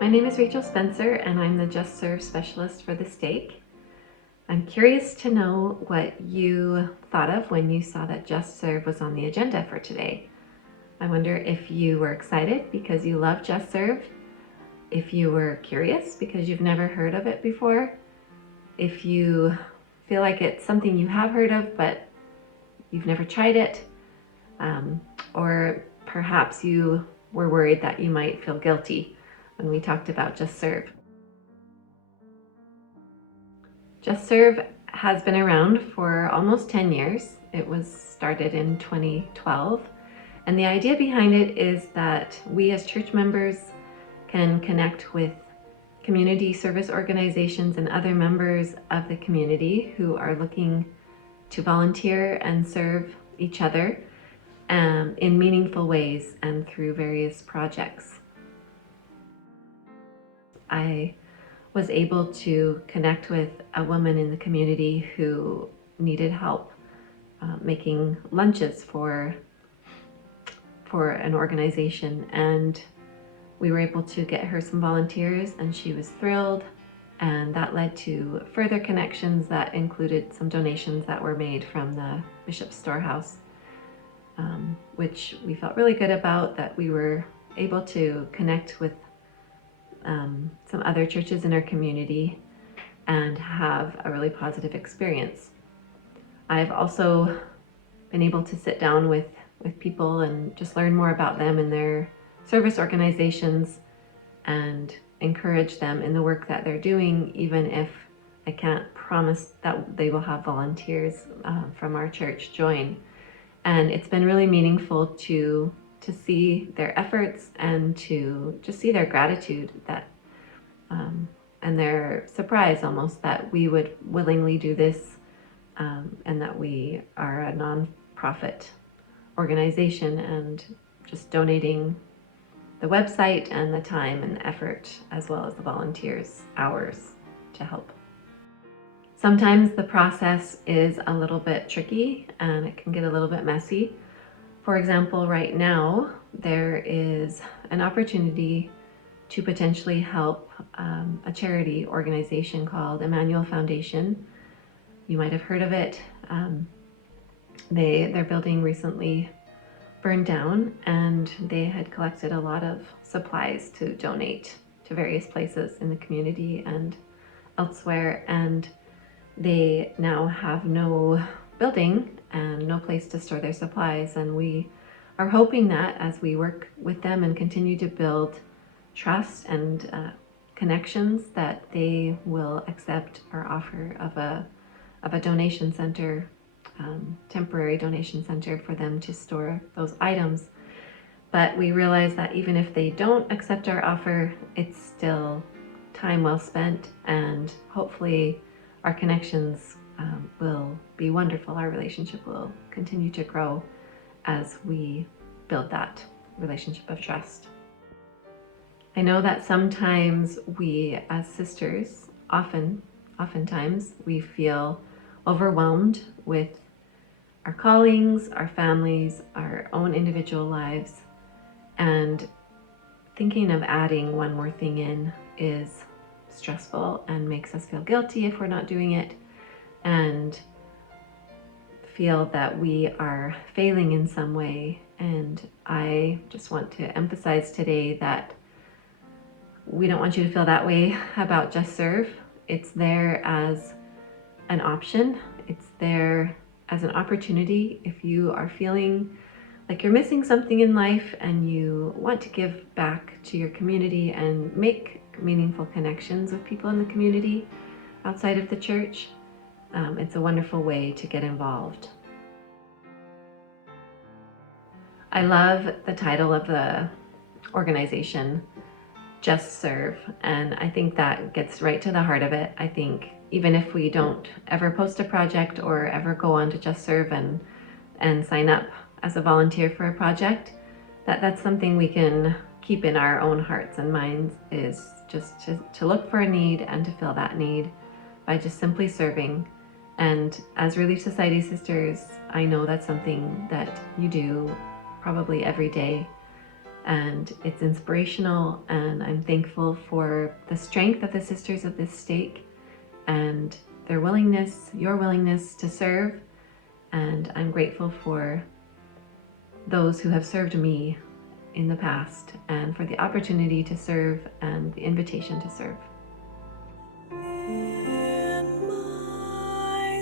My name is Rachael Spencer and I'm the JustServe specialist for the stake. I'm curious to know what you thought of when you saw that JustServe was on the agenda for today. I wonder if you were excited because you love JustServe, if you were curious because you've never heard of it before, if you feel like it's something you have heard of but you've never tried it, or perhaps you were worried that you might feel guilty when we talked about JustServe. JustServe has been around for almost 10 years. It was started in 2012, and the idea behind it is that we as church members can connect with community service organizations and other members of the community who are looking to volunteer and serve each other in meaningful ways and through various projects. I was able to connect with a woman in the community who needed help making lunches for an organization, and we were able to get her some volunteers and she was thrilled, and that led to further connections that included some donations that were made from the Bishop's Storehouse, which we felt really good about, that we were able to connect with some other churches in our community and have a really positive experience. I've also been able to sit down with people and just learn more about them and their service organizations and encourage them in the work that they're doing, even if I can't promise that they will have volunteers from our church join. And it's been really meaningful to see their efforts and to just see their gratitude that and their surprise almost that we would willingly do this, and that we are a non-profit organization and just donating the website and the time and the effort as well as the volunteers' hours to help. Sometimes the process is a little bit tricky and it can get a little bit messy. For example, right now there is an opportunity to potentially help a charity organization called Emmanuel Foundation. You might have heard of it. Their building recently burned down and they had collected a lot of supplies to donate to various places in the community and elsewhere, and they now have no building and no place to store their supplies, and we are hoping that as we work with them and continue to build trust and connections, that they will accept our offer of a donation center, temporary donation center for them to store those items. But we realize that even if they don't accept our offer, it's still time well spent, and hopefully our connections will be wonderful. Our relationship will continue to grow as we build that relationship of trust. I know that sometimes we as sisters, oftentimes we feel overwhelmed with our callings, our families, our own individual lives, and thinking of adding one more thing in is stressful and makes us feel guilty if we're not doing it, and feel that we are failing in some way. And I just want to emphasize today that we don't want you to feel that way about JustServe. It's there as an option. It's there as an opportunity if you are feeling like you're missing something in life and you want to give back to your community and make meaningful connections with people in the community outside of the church. It's a wonderful way to get involved. I love the title of the organization, JustServe, and I think that gets right to the heart of it. I think even if we don't ever post a project or ever go on to JustServe and sign up as a volunteer for a project, that's something we can keep in our own hearts and minds, is just to look for a need and to fill that need by just simply serving. And as Relief Society sisters, I know that's something that you do probably every day. and it's inspirational, and I'm thankful for the strength of the Sisters of this Stake and their willingness, your willingness to serve, and I'm grateful for those who have served me in the past and for the opportunity to serve and the invitation to serve. In my